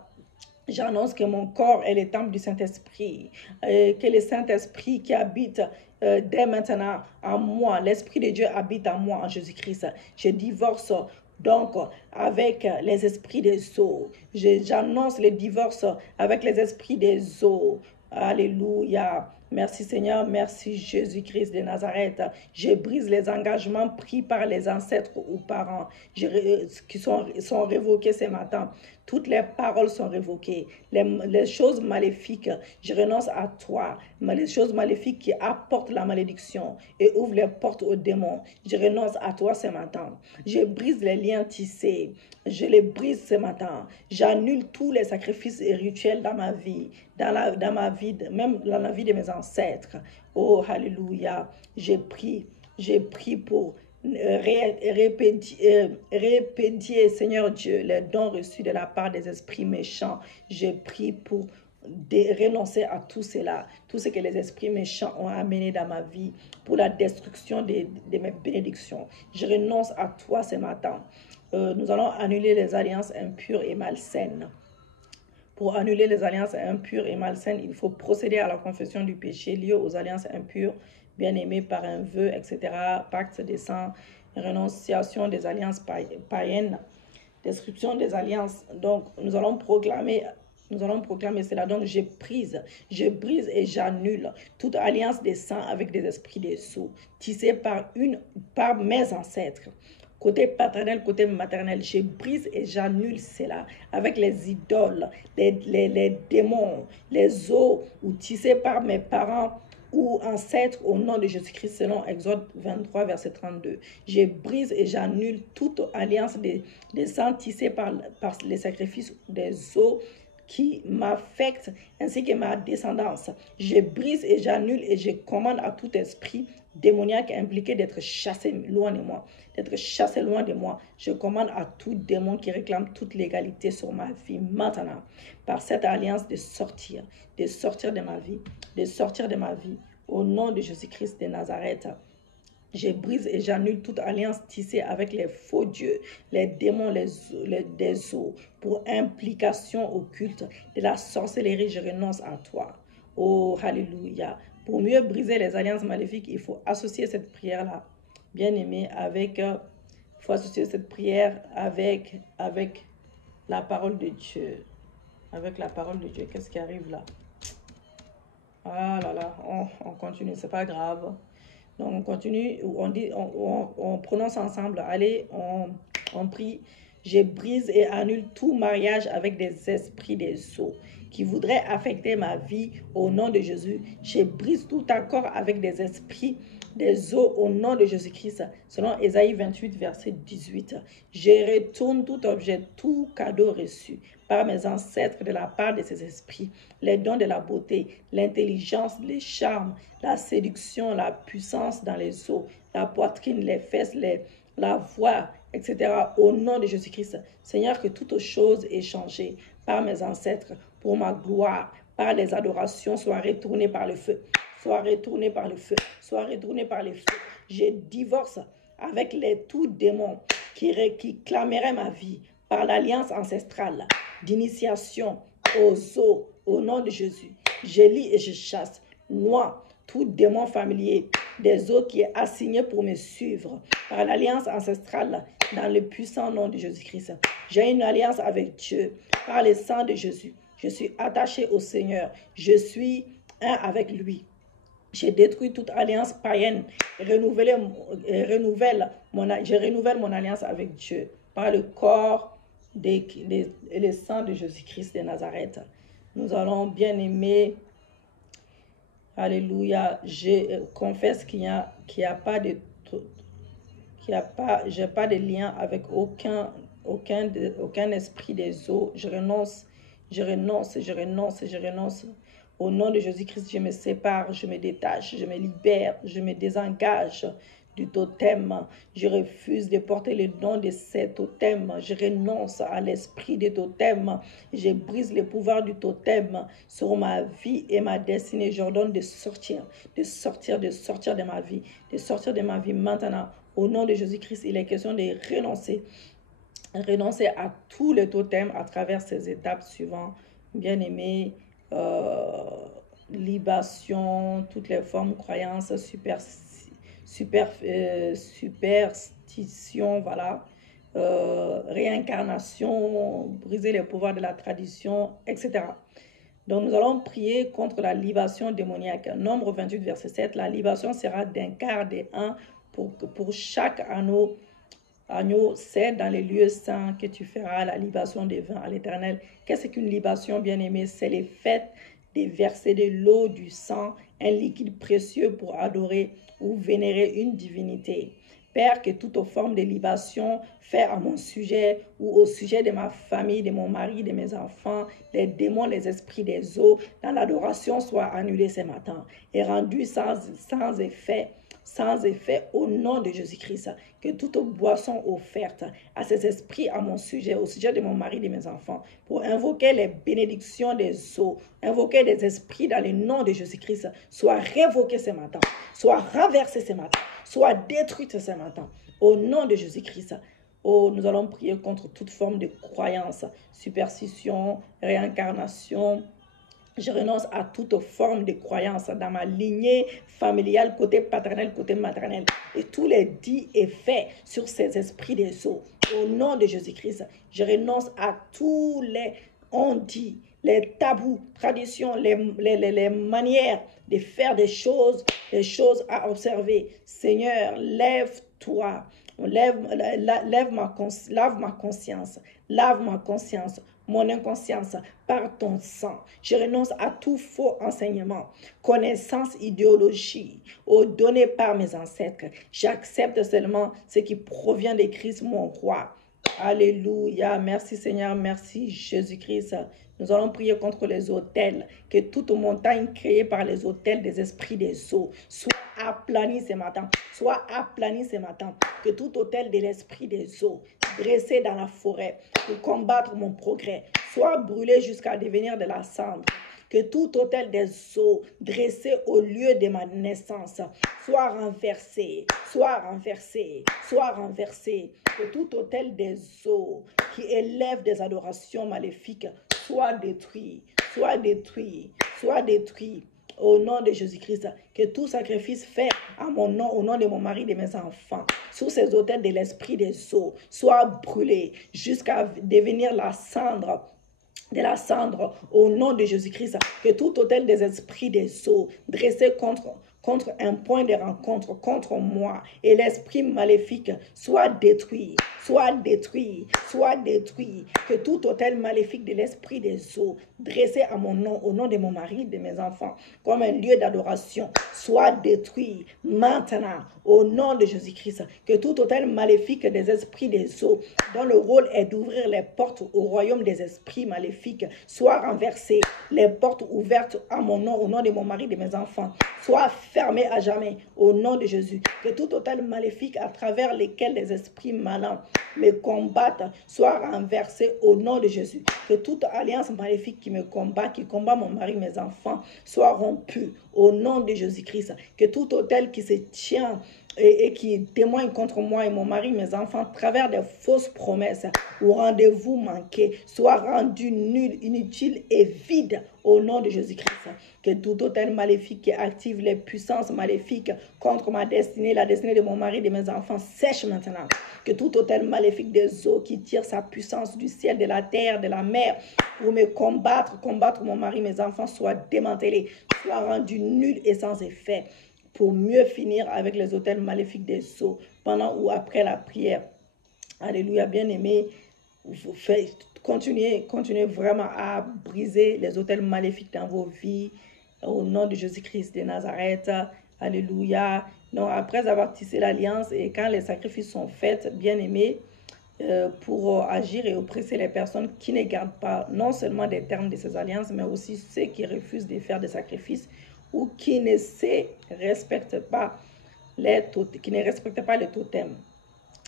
J'annonce que mon corps est le temple du Saint-Esprit, que le Saint-Esprit qui habite dès maintenant en moi, l'Esprit de Dieu habite en moi, en Jésus-Christ. Je divorce donc avec les esprits des eaux. J'annonce le divorce avec les esprits des eaux. Alléluia. Merci Seigneur, merci Jésus-Christ de Nazareth. Je brise les engagements pris par les ancêtres ou parents qui sont révoqués ce matin. Toutes les paroles sont révoquées. Les choses maléfiques, je renonce à toi. Les choses maléfiques qui apportent la malédiction et ouvrent les portes aux démons, je renonce à toi ce matin. Je brise les liens tissés. Je les brise ce matin. J'annule tous les sacrifices et rituels dans ma vie, dans ma vie, même dans la vie de mes ancêtres. Oh, alléluia. J'ai pris pour répétier, Seigneur Dieu, les dons reçus de la part des esprits méchants. J'ai pris pour renoncer à tout cela, tout ce que les esprits méchants ont amené dans ma vie pour la destruction de mes bénédictions. Je renonce à toi ce matin. Nous allons annuler les alliances impures et malsaines. Pour annuler les alliances impures et malsaines, il faut procéder à la confession du péché lié aux alliances impures, bien-aimées par un vœu, etc., pacte des sangs, renonciation des alliances païennes, description des alliances. Donc, nous allons proclamer cela. Donc, je brise et j'annule toute alliance des sangs avec des esprits des sceaux, tissés par mes ancêtres, côté paternel, côté maternel. Je brise et j'annule cela avec les idoles, les démons, les os ou tissés par mes parents ou ancêtres au nom de Jésus-Christ selon Exode 23, verset 32. Je brise et j'annule toute alliance des sangs tissés par les sacrifices des os qui m'affectent ainsi que ma descendance. Je brise et j'annule et je commande à tout esprit démoniaque impliqué d'être chassé loin de moi. D'être chassé loin de moi. Je commande à tout démon qui réclame toute légalité sur ma vie maintenant. Par cette alliance de sortir de ma vie. De sortir de ma vie. Au nom de Jésus-Christ de Nazareth. Je brise et j'annule toute alliance tissée avec les faux dieux, les démons, des eaux, pour implication occulte de la sorcellerie. Je renonce à toi. Oh, alléluia. Pour mieux briser les alliances maléfiques, il faut associer cette prière-là, bien-aimé, il faut associer cette prière avec la parole de Dieu. Avec la parole de Dieu. Qu'est-ce qui arrive là? Ah là là, on continue, c'est pas grave. Donc, on continue, on prononce ensemble. Allez, on prie. Je brise et annule tout mariage avec des esprits des eaux qui voudraient affecter ma vie au nom de Jésus. Je brise tout accord avec des esprits des eaux au nom de Jésus-Christ, selon Ésaïe 28, verset 18. Je retourne tout objet, tout cadeau reçu par mes ancêtres de la part de ces esprits, les dons de la beauté, l'intelligence, les charmes, la séduction, la puissance dans les os, la poitrine, les fesses, la voix, etc. Au nom de Jésus-Christ, Seigneur, que toute chose est changée par mes ancêtres pour ma gloire, par les adorations, soit retournées par le feu. Soit retourné par le feu, soit retourné par le feu. Je divorce avec tout démon qui clamerait ma vie par l'alliance ancestrale d'initiation aux eaux au nom de Jésus. Je lis et je chasse, noie tout démon familier des eaux qui est assigné pour me suivre par l'alliance ancestrale dans le puissant nom de Jésus-Christ. J'ai une alliance avec Dieu par le sang de Jésus. Je suis attaché au Seigneur. Je suis un avec lui. J'ai détruit toute alliance païenne et je renouvelle mon alliance avec Dieu par le corps et le sang de Jésus-Christ de Nazareth. Nous allons bien aimer. Alléluia. Je confesse qu'il n'y a pas de j'ai pas de lien avec aucun esprit des eaux. Je renonce. Au nom de Jésus-Christ, je me sépare, je me détache, je me libère, je me désengage du totem. Je refuse de porter le nom de ces totems. Je renonce à l'esprit des totems. Je brise le pouvoir du totem sur ma vie et ma destinée. J'ordonne de sortir de ma vie, de sortir de ma vie maintenant. Au nom de Jésus-Christ, il est question de renoncer à tous les totems à travers ces étapes suivantes. Bien-aimés, libation, toutes les formes de croyances, superstition, voilà, réincarnation, briser les pouvoirs de la tradition, etc. Donc, nous allons prier contre la libation démoniaque. Nombre 28, verset 7, la libation sera d'un quart des 1 pour chaque agneau, c'est dans les lieux saints que tu feras la libation des vins à l'Éternel. Qu'est-ce qu'une libation, bien-aimée? C'est le fait de verser de l'eau, du sang, un liquide précieux pour adorer ou vénérer une divinité. Père, que toute forme de libation faite à mon sujet ou au sujet de ma famille, de mon mari, de mes enfants, les démons, les esprits des eaux, dans l'adoration soit annulée ce matin et rendue sans effet au nom de Jésus-Christ. Que toute boisson offerte à ces esprits à mon sujet, au sujet de mon mari, de mes enfants, pour invoquer les bénédictions des eaux, invoquer des esprits dans le nom de Jésus-Christ, soit révoquée ce matin, soit renversée ce matin, soit détruite ce matin, au nom de Jésus-Christ. Oh, nous allons prier contre toute forme de croyance, superstition, réincarnation. Je renonce à toute forme de croyance dans ma lignée familiale, côté paternel, côté maternel. Et tous les dits et faits sur ces esprits des eaux. Au nom de Jésus-Christ, je renonce à tous les on-dit, les tabous, traditions, les manières de faire des choses à observer. Seigneur, lève-toi lave ma conscience, lave ma conscience, mon inconscience par ton sang. Je renonce à tout faux enseignement, connaissance, idéologie, aux données par mes ancêtres. J'accepte seulement ce qui provient de Christ, mon roi. Alléluia. Merci Seigneur, merci Jésus-Christ. Nous allons prier contre les autels, que toute montagne créée par les autels des esprits des eaux soit aplanie ce matin, soit aplanie ce matin. Que tout autel de l'esprit des eaux dressé dans la forêt pour combattre mon progrès soit brûlé jusqu'à devenir de la cendre. Que tout autel des eaux dressé au lieu de ma naissance soit renversé, soit renversé, soit renversé. Que tout autel des eaux qui élève des adorations maléfiques soit détruit, soit détruit, soit détruit. Au nom de Jésus-Christ, que tout sacrifice fait à mon nom, au nom de mon mari, de mes enfants, sous ces autels de l'esprit des eaux, soit brûlé jusqu'à devenir de la cendre, au nom de Jésus-Christ, que tout autel des esprits des eaux dressé contre un point de rencontre, contre moi et l'esprit maléfique soit détruit, soit détruit, soit détruit. Que tout autel maléfique de l'esprit des eaux dressé à mon nom, au nom de mon mari, de mes enfants, comme un lieu d'adoration, soit détruit maintenant, au nom de Jésus-Christ. Que tout autel maléfique des esprits des eaux, dont le rôle est d'ouvrir les portes au royaume des esprits maléfiques, soit renversé. Les portes ouvertes à mon nom, au nom de mon mari, de mes enfants, soit fermées à jamais, au nom de Jésus. Que tout autel maléfique à travers lesquels les esprits malins me combattent soit renversé au nom de Jésus. Que toute alliance maléfique qui me combat, qui combat mon mari, mes enfants, soit rompue au nom de Jésus-Christ. Que tout autel qui se tient et qui témoigne contre moi et mon mari, mes enfants, à travers des fausses promesses ou rendez-vous manqués, soit rendu nul, inutile et vide au nom de Jésus-Christ. Que tout autel maléfique qui active les puissances maléfiques contre ma destinée, la destinée de mon mari, de mes enfants, sèche maintenant. Que tout autel maléfique des eaux qui tire sa puissance du ciel, de la terre, de la mer, pour me combattre mon mari, mes enfants, soit démantelé, soit rendu nul et sans effet, pour mieux finir avec les autels maléfiques des eaux, pendant ou après la prière. Alléluia, bien-aimés, continuez vraiment à briser les autels maléfiques dans vos vies, au nom de Jésus-Christ de Nazareth. Alléluia. Donc, après avoir tissé l'alliance et quand les sacrifices sont faits, bien-aimés, pour agir et oppresser les personnes qui ne gardent pas non seulement des termes de ces alliances, mais aussi ceux qui refusent de faire des sacrifices ou qui ne respectent pas les totems.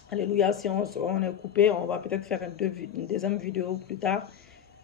Alléluia, si on est coupé, on va peut-être faire une deuxième vidéo plus tard.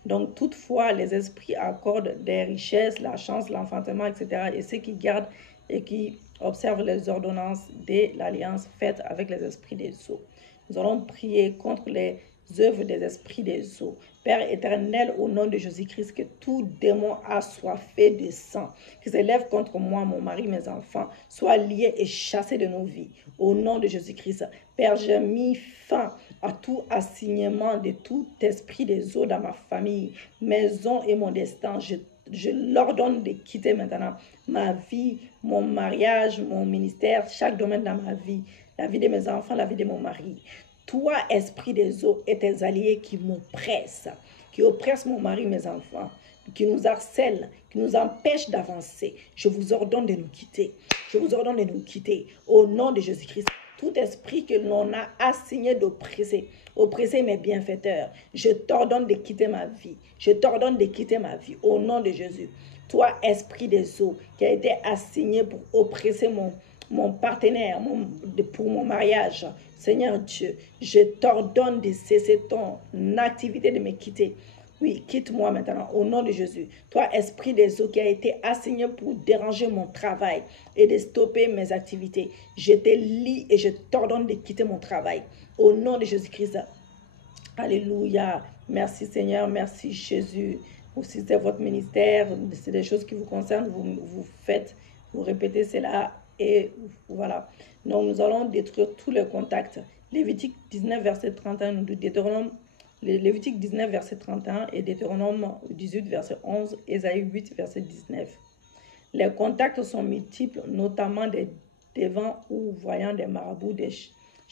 Donc, toutefois, les esprits accordent des richesses, la chance, l'enfantement, etc. Et ceux qui gardent et qui observent les ordonnances de l'alliance faite avec les esprits des eaux. Nous allons prier contre les œuvres des esprits des eaux. Père éternel, au nom de Jésus-Christ, que tout démon assoiffé de sang qui s'élève contre moi, mon mari, mes enfants, soit lié et chassé de nos vies. Au nom de Jésus-Christ, Père, j'ai mis fin à tout assignement de tout esprit des eaux dans ma famille, maison et mon destin. Je l'ordonne de quitter maintenant ma vie, mon mariage, mon ministère, chaque domaine dans ma vie, la vie de mes enfants, la vie de mon mari. Toi, esprit des eaux, et tes alliés qui m'oppressent, qui oppressent mon mari, mes enfants, qui nous harcèlent, qui nous empêchent d'avancer, je vous ordonne de nous quitter. Je vous ordonne de nous quitter au nom de Jésus-Christ. Tout esprit que l'on a assigné d'oppresser, oppresser mes bienfaiteurs, je t'ordonne de quitter ma vie. Je t'ordonne de quitter ma vie au nom de Jésus. Toi, esprit des eaux, qui a été assigné pour oppresser mon partenaire, pour mon mariage, Seigneur Dieu, je t'ordonne de cesser ton activité, de me quitter. Oui, quitte-moi maintenant au nom de Jésus. Toi, esprit des eaux qui a été assigné pour déranger mon travail et de stopper mes activités, je te lie et je t'ordonne de quitter mon travail au nom de Jésus-Christ. Alléluia. Merci Seigneur, merci Jésus. Si c'est votre ministère, c'est des choses qui vous concernent, vous faites, vous répétez cela et voilà. Donc nous allons détruire tous les contacts. Lévitique 19, verset 31, nous dit Lévitique 19, verset 31 et Deutéronome 18, verset 11, Ésaïe 8, verset 19. Les contacts sont multiples, notamment des devants ou voyants des marabouts, des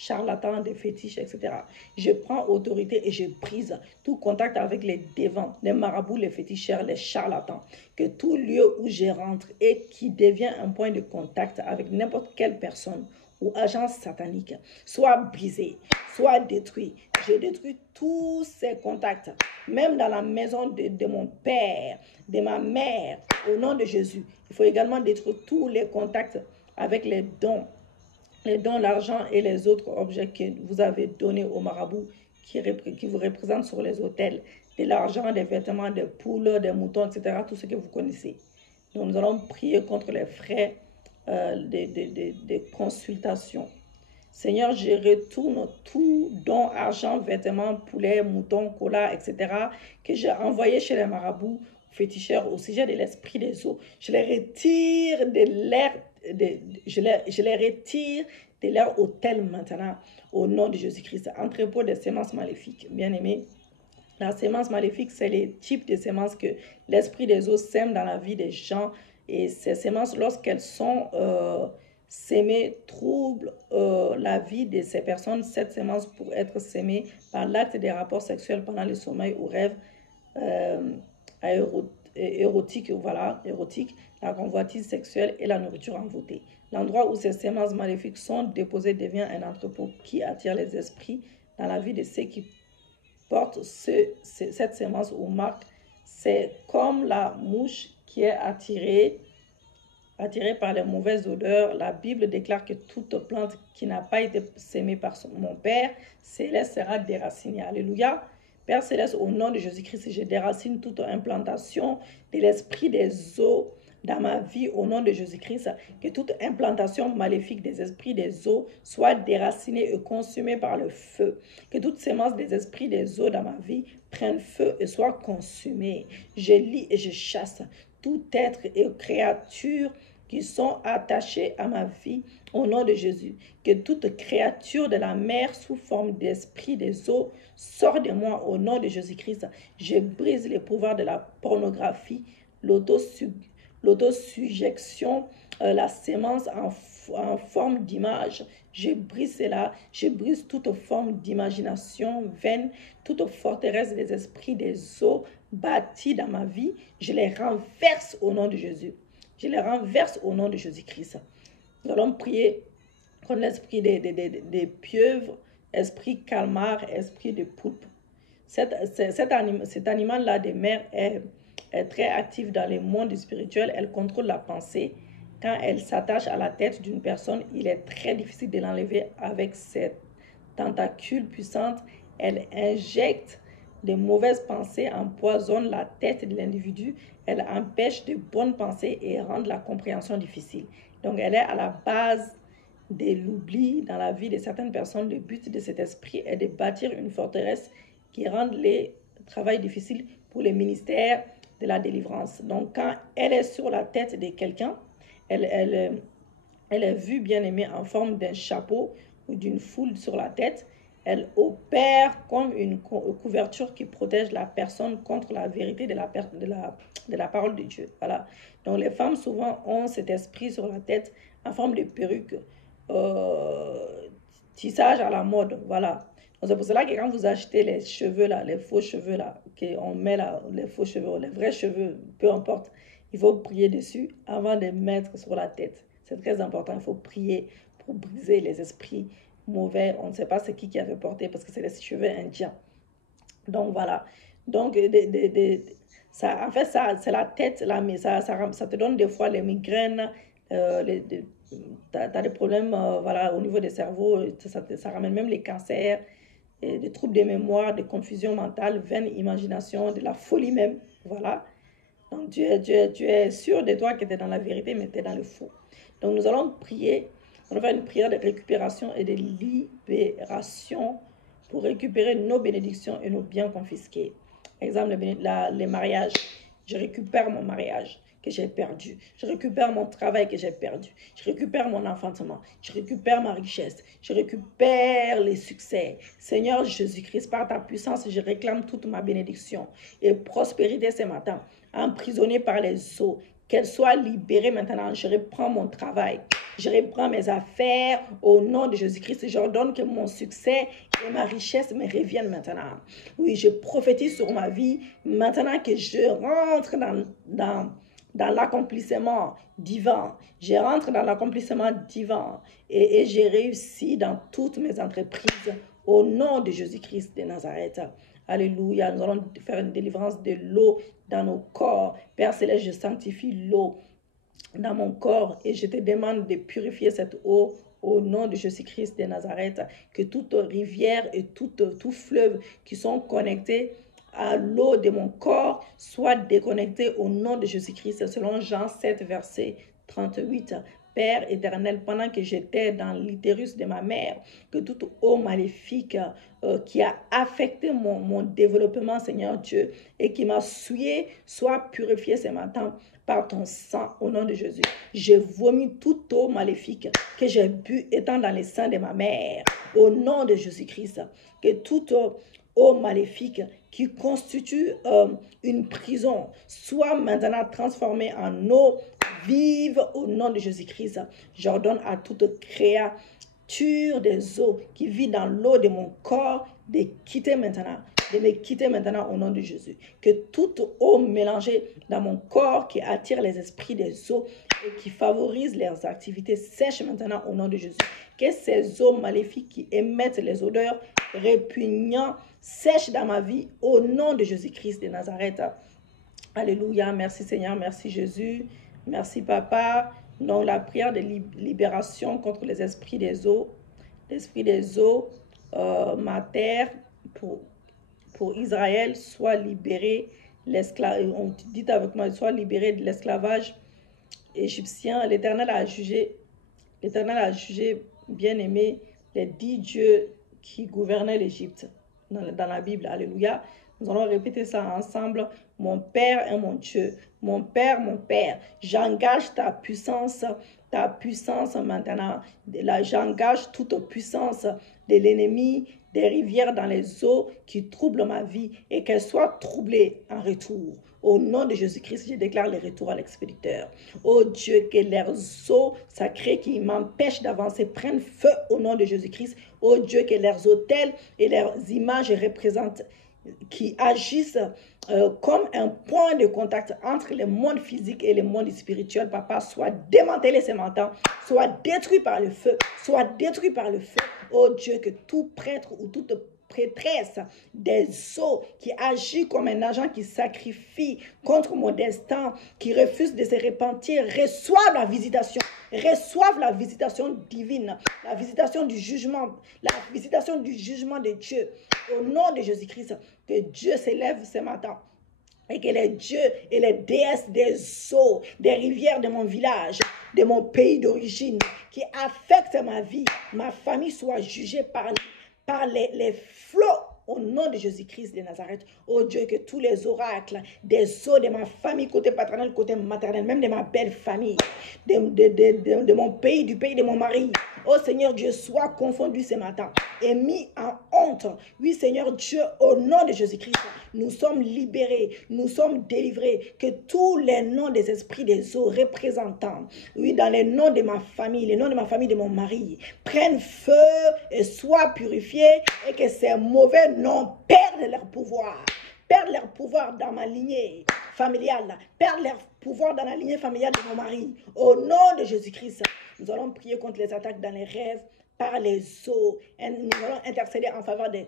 charlatans, des fétiches, etc. Je prends autorité et je brise tout contact avec les dévants, les marabouts, les féticheurs, les charlatans. Que tout lieu où je rentre et qui devient un point de contact avec n'importe quelle personne ou agence satanique soit brisé, soit détruit. Je détruis tous ces contacts, même dans la maison de mon père, de ma mère, au nom de Jésus. Il faut également détruire tous les contacts avec les dons, l'argent et les autres objets que vous avez donnés au marabout qui vous représentent sur les autels. De l'argent, des vêtements, des poules, des moutons, etc. Tout ce que vous connaissez. Donc nous allons prier contre les frais de consultation. Seigneur, je retourne tout don, argent, vêtements, poulets, moutons, cola, etc. que j'ai envoyé chez les marabouts, féticheurs au sujet de l'esprit des eaux. Je les retire de l'air, je les retire de leur hôtel maintenant, au nom de Jésus-Christ. Entrepôt des semences maléfiques, bien-aimés. La sémence maléfique, c'est les types de semences que l'esprit des eaux sème dans la vie des gens. Et ces semences, lorsqu'elles sont sémées, troublent la vie de ces personnes. Cette sémence pour être sémée par l'acte des rapports sexuels pendant le sommeil ou rêve érotique, la convoitise sexuelle et la nourriture envoûtée. L'endroit où ces semences maléfiques sont déposées devient un entrepôt qui attire les esprits dans la vie de ceux qui portent cette sémence ou marque. C'est comme la mouche qui est attirée par les mauvaises odeurs. La Bible déclare que toute plante qui n'a pas été sémée par mon Père Céleste sera déracinée. Alléluia. Père Céleste, au nom de Jésus-Christ, je déracine toute implantation de l'esprit des eaux dans ma vie, au nom de Jésus-Christ, que toute implantation maléfique des esprits des eaux soit déracinée et consumée par le feu. Que toute sémence des esprits des eaux dans ma vie prenne feu et soit consumée. Je lis et je chasse tout être et créature qui sont attachés à ma vie au nom de Jésus. Que toute créature de la mer sous forme d'esprit des eaux sort de moi au nom de Jésus-Christ. Je brise les pouvoirs de la pornographie, l'autosuggestion, la sémence en forme d'image. Je brise cela, je brise toute forme d'imagination vaine, toute forteresse des esprits des eaux bâtis dans ma vie. Je les renverse au nom de Jésus. Je les renverse au nom de Jésus-Christ. Nous allons prier contre l'esprit des pieuvres, esprit calmar, esprit de poulpe. Cet animal-là des mers est très actif dans les mondes spirituels. Elle contrôle la pensée. Quand elle s'attache à la tête d'une personne, il est très difficile de l'enlever avec ses tentacules puissantes. Elle injecte de mauvaises pensées, empoisonne la tête de l'individu. Elle empêche de bonnes pensées et rend la compréhension difficile. Donc, elle est à la base de l'oubli dans la vie de certaines personnes. Le but de cet esprit est de bâtir une forteresse qui rende le travail difficile pour les ministères de la délivrance. Donc, quand elle est sur la tête de quelqu'un, elle est vue, bien aimée, en forme d'un chapeau ou d'une foule sur la tête. Elle opère comme une couverture qui protège la personne contre la vérité de la parole de Dieu. Voilà. Donc, les femmes, souvent, ont cet esprit sur la tête en forme de perruque, tissage à la mode. Voilà. C'est pour cela que quand vous achetez les cheveux, là, les faux cheveux, là, on met là, les faux cheveux, les vrais cheveux, peu importe, il faut prier dessus avant de mettre sur la tête. C'est très important. Il faut prier pour briser les esprits mauvais. On ne sait pas c'est qui avait porté parce que c'est les cheveux indiens. Donc voilà. Donc ça, en fait, ça, c'est la tête là, mais ça te donne des fois les migraines, t'as des problèmes voilà, au niveau des cerveaux, ça ramène même les cancers, des troubles de mémoire, des confusions mentales, vaine imagination, de la folie même. Voilà. Donc tu es sûr de toi que tu es dans la vérité, mais tu es dans le faux. Donc nous allons prier. On va faire une prière de récupération et de libération pour récupérer nos bénédictions et nos biens confisqués. Exemple, les mariages. Je récupère mon mariage que j'ai perdu. Je récupère mon travail que j'ai perdu. Je récupère mon enfantement. Je récupère ma richesse. Je récupère les succès. Seigneur Jésus-Christ, par ta puissance, je réclame toute ma bénédiction et prospérité ce matin, emprisonnée par les eaux. Qu'elle soit libérée maintenant. Je reprends mon travail. Je reprends mes affaires au nom de Jésus-Christ. J'ordonne que mon succès et ma richesse me reviennent maintenant. Oui, je prophétise sur ma vie maintenant que je rentre dans l'accomplissement divin. Je rentre dans l'accomplissement divin et j'ai réussi dans toutes mes entreprises au nom de Jésus-Christ de Nazareth. Alléluia. Nous allons faire une délivrance de l'eau dans nos corps. Père Céleste, je sanctifie l'eau dans mon corps et je te demande de purifier cette eau au nom de Jésus-Christ de Nazareth. Que toute rivière et tout fleuve qui sont connectés à l'eau de mon corps soient déconnectés au nom de Jésus-Christ, selon Jean 7, verset 38. Père éternel, pendant que j'étais dans l'utérus de ma mère, que toute eau maléfique qui a affecté mon développement, Seigneur Dieu, et qui m'a souillé, soit purifiée ce matin par ton sang au nom de Jésus. Je vomis toute eau maléfique que j'ai bu étant dans les seins de ma mère au nom de Jésus-Christ. Que toute eau maléfique qui constitue une prison soit maintenant transformée en eau vive au nom de Jésus-Christ. J'ordonne à toute créature des eaux qui vit dans l'eau de mon corps de me quitter maintenant au nom de Jésus. Que toute eau mélangée dans mon corps qui attire les esprits des eaux et qui favorise leurs activités sèche maintenant au nom de Jésus. Que ces eaux maléfiques qui émettent les odeurs répugnantes sèchent dans ma vie au nom de Jésus-Christ de Nazareth. Alléluia. Merci Seigneur, merci Jésus. Merci Papa. Donc la prière de libération contre les esprits des eaux. L'esprit des eaux, ma terre, pour Israël, soit libéré. On dit avec moi, soit libéré de l'esclavage égyptien. L'Éternel a jugé, bien aimé, les 10 dieux qui gouvernaient l'Égypte dans la Bible. Alléluia. Nous allons répéter ça ensemble. Mon Père est mon Dieu. Mon Père, j'engage ta puissance maintenant. J'engage toute puissance de l'ennemi, des rivières dans les eaux qui troublent ma vie et qu'elles soient troublées en retour. Au nom de Jésus-Christ, je déclare le retour à l'expéditeur. Oh Dieu, que leurs eaux sacrées qui m'empêchent d'avancer prennent feu au nom de Jésus-Christ. Oh Dieu, que leurs autels et leurs images représentent qui agissent comme un point de contact entre le monde physique et le monde spirituel, Papa, soit démantelé ce matin, soit détruit par le feu, Oh Dieu, que tout prêtre ou toute prêtresse des eaux qui agit comme un agent qui sacrifie contre mon destin, qui refuse de se repentir, reçoivent la visitation divine, la visitation du jugement de Dieu. Au nom de Jésus-Christ, que Dieu s'élève ce matin. Et que les dieux et les déesses des eaux, des rivières de mon village, de mon pays d'origine, qui affectent ma vie, ma famille, soient jugés par les flots au nom de Jésus-Christ de Nazareth. Oh Dieu, que tous les oracles des eaux de ma famille, côté paternel, côté maternel, même de ma belle famille, de mon pays, du pays de mon mari, oh Seigneur Dieu, soient confondus ce matin et mis en honte. Oui Seigneur Dieu, au nom de Jésus-Christ, nous sommes libérés, nous sommes délivrés. Que tous les noms des esprits des eaux représentants, oui, dans les noms de ma famille, les noms de ma famille, de mon mari, prennent feu et soient purifiés et que ces mauvais noms perdent leur pouvoir. Perdent leur pouvoir dans ma lignée familiale. Perdent leur pouvoir dans la lignée familiale de mon mari. Au nom de Jésus-Christ, nous allons prier contre les attaques dans les rêves par les eaux. Et nous allons intercéder en faveur des...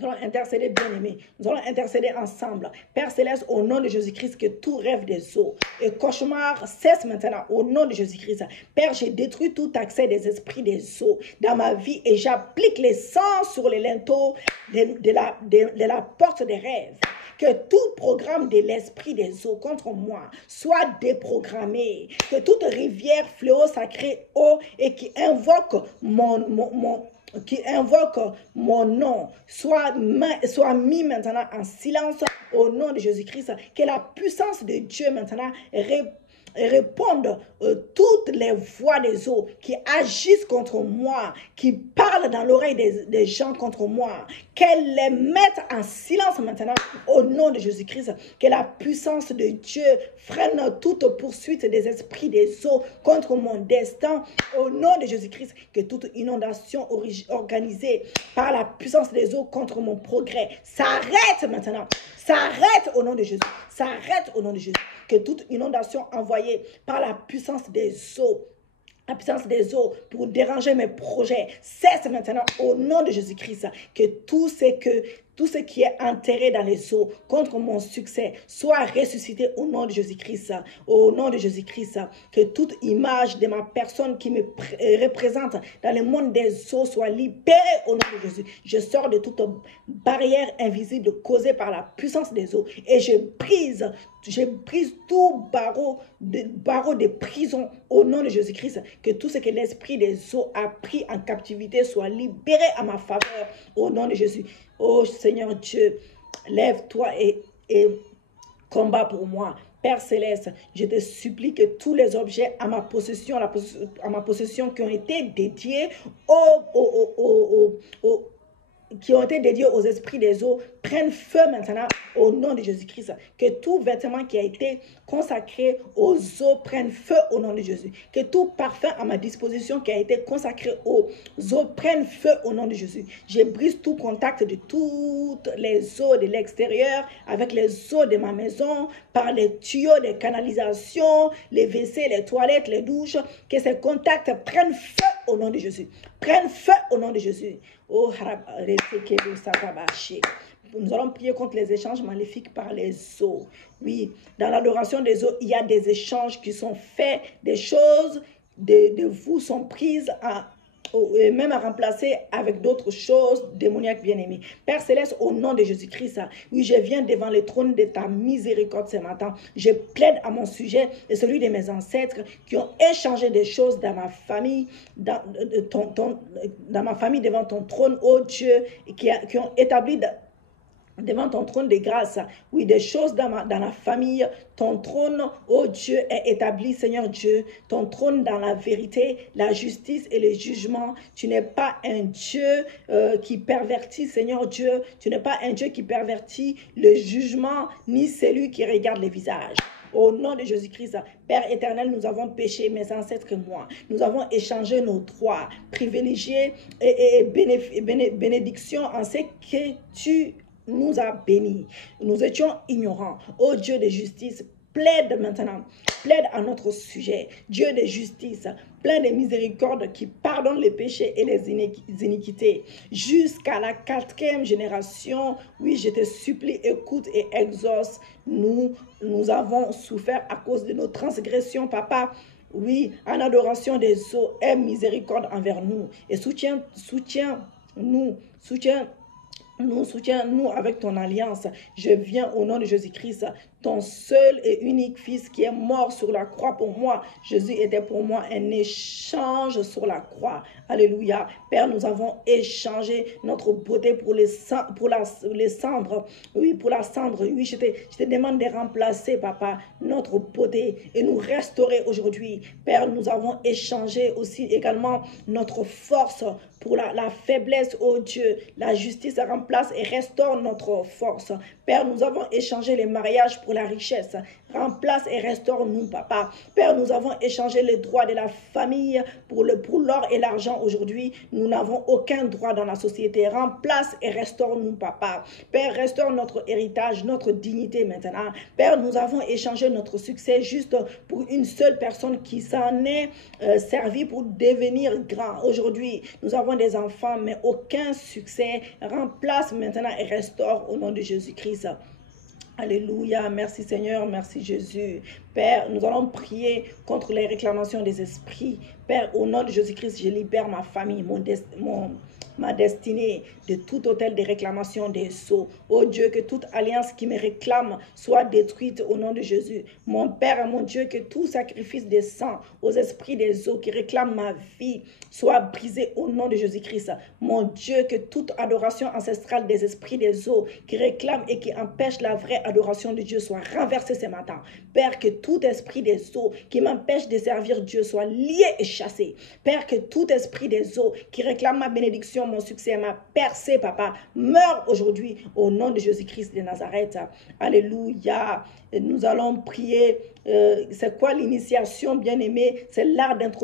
Nous allons intercéder, bien-aimés. Nous allons intercéder ensemble. Père Céleste, au nom de Jésus-Christ, que tout rêve des eaux et cauchemar cesse maintenant. Au nom de Jésus-Christ. Père, j'ai détruit tout accès des esprits des eaux dans ma vie et j'applique les sangs sur les linteaux de la porte des rêves. Que tout programme de l'esprit des eaux contre moi soit déprogrammé. Que toute rivière, fléau sacré, eau et qui invoque mon nom soit mis maintenant en silence au nom de Jésus-Christ. Que la puissance de Dieu maintenant réponde toutes les voix des eaux qui agissent contre moi, qui parlent dans l'oreille des gens contre moi. qu'elle les mette en silence maintenant au nom de Jésus-Christ. Que la puissance de Dieu freine toute poursuite des esprits des eaux contre mon destin au nom de Jésus-Christ. Que toute inondation organisée par la puissance des eaux contre mon progrès s'arrête maintenant. S'arrête au nom de Jésus. S'arrête au nom de Jésus. Que toute inondation envoyée par la puissance des eaux, pour déranger mes projets, cesse maintenant au nom de Jésus-Christ. Que tout ce qui est enterré dans les eaux contre mon succès soit ressuscité au nom de Jésus-Christ. Au nom de Jésus-Christ. Que toute image de ma personne qui me représente dans le monde des eaux soit libérée au nom de Jésus. Je sors de toute barrière invisible causée par la puissance des eaux et je brise tout barreau de prison au nom de Jésus-Christ. Que tout ce que l'esprit des eaux a pris en captivité soit libéré à ma faveur au nom de Jésus. Oh Seigneur Dieu, lève-toi et combat pour moi. Père Céleste, je te supplie que tous les objets à ma possession qui ont été dédiés aux esprits des eaux prennent feu maintenant au nom de Jésus-Christ. Que tout vêtement qui a été consacré aux eaux prenne feu au nom de Jésus. Que tout parfum à ma disposition qui a été consacré aux eaux prenne feu au nom de Jésus. Je brise tout contact de toutes les eaux de l'extérieur avec les eaux de ma maison, par les tuyaux des canalisations, les WC, les toilettes, les douches. Que ces contacts prennent feu au nom de Jésus. Prennent feu au nom de Jésus. Oh, nous allons prier contre les échanges maléfiques par les eaux. Oui, dans l'adoration des eaux, il y a des échanges qui sont faits, des choses de vous sont prises même à remplacer avec d'autres choses démoniaques bien-aimées. Père Céleste, au nom de Jésus-Christ, oui, je viens devant le trône de ta miséricorde ce matin. Je plaide à mon sujet et celui de mes ancêtres qui ont échangé des choses dans ma famille, dans ma famille devant ton trône, oh Dieu, et qui ont établi devant ton trône de grâce, oui, des choses dans la famille. Ton trône, oh Dieu, est établi, Seigneur Dieu. Ton trône dans la vérité, la justice et le jugement. Tu n'es pas un Dieu qui pervertit, Seigneur Dieu. Tu n'es pas un Dieu qui pervertit le jugement, ni celui qui regarde les visages. Au nom de Jésus-Christ, Père éternel, nous avons péché, mes ancêtres et moi. Nous avons échangé nos droits, privilégiés et bénédictions en ce que tu nous a bénis. Nous étions ignorants. Ô Dieu de justice, plaide maintenant. Plaide à notre sujet. Dieu de justice, plein de miséricorde qui pardonne les péchés et les iniquités. Jusqu'à la 4e génération, oui, je te supplie, écoute et exauce. Nous avons souffert à cause de nos transgressions, Papa. Oui, en adoration des eaux, aie miséricorde envers nous et soutiens-nous avec ton alliance. Je viens au nom de Jésus-Christ, ton seul et unique Fils qui est mort sur la croix pour moi. Jésus était pour moi un échange sur la croix. Alléluia. Père, nous avons échangé notre beauté pour les cendres. Oui, pour la cendre. Oui, je te demande de remplacer, Papa, notre beauté et nous restaurer aujourd'hui. Père, nous avons échangé aussi également notre force pour la faiblesse, oh Dieu. La justice remplace et restaure notre force. Père, nous avons échangé les mariages pour la richesse. Remplace et restaure-nous, Papa. Père, nous avons échangé les droits de la famille pour l'or et l'argent aujourd'hui. Nous n'avons aucun droit dans la société. Remplace et restaure-nous, Papa. Père, restaure notre héritage, notre dignité maintenant. Père, nous avons échangé notre succès juste pour une seule personne qui s'en est servi pour devenir grand. Aujourd'hui, nous avons des enfants, mais aucun succès. Remplace maintenant et restaure au nom de Jésus-Christ. Alléluia, merci Seigneur, merci Jésus. Père, nous allons prier contre les réclamations des esprits. Père, au nom de Jésus-Christ, je libère ma famille, ma destinée de tout hôtel de réclamation des sceaux. Oh Dieu, que toute alliance qui me réclame soit détruite au nom de Jésus. Mon Père et mon Dieu, que tout sacrifice des sang aux esprits des eaux qui réclament ma vie soit brisé au nom de Jésus-Christ. Mon Dieu, que toute adoration ancestrale des esprits des eaux qui réclament et qui empêchent la vraie adoration de Dieu soit renversée ce matin. Père, que tout esprit des eaux qui m'empêche de servir Dieu soit lié et chassé. Père, que tout esprit des eaux qui réclame ma bénédiction, mon succès, ma percée, papa, meurt aujourd'hui au nom de Jésus-Christ de Nazareth. Alléluia. Nous allons prier. C'est quoi l'initiation, bien-aimé? C'est l'art d'introduire